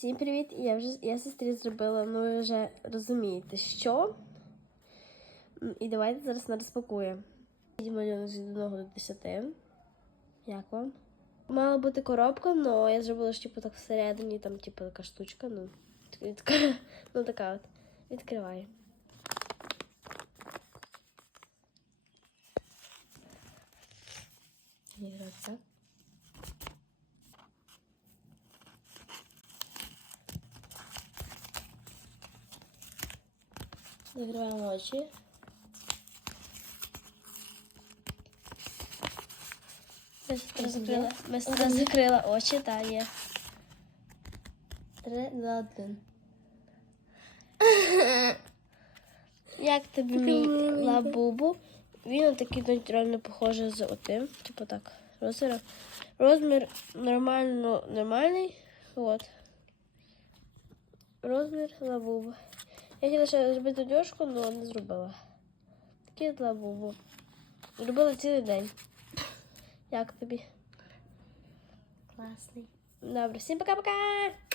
Всім привіт! Я вже я сестрі зробила, ну ви вже розумієте, що. І давайте зараз не розпакуємо. Малюнок з 1 до 10. Як вам? Мала бути коробка, але я зробила ж типу так всередині, там типу така штучка, ну, така, ну така от. Відкриваю. Відкривається. Закриваємо очі. Ми сестра закрила, ми сестра закрила очі, та є. Три, два, один. Як тобі мій лабубу? Він такий нейтрально похожий з отим. Типу так. Розмір. Розмір нормально нормальний. От. Розмір лабубу. Я хотіла ще зробити дошку, але не зробила. От лабубу. Робила цілий день. Як тобі? Класний. Добре, всім пока-пока!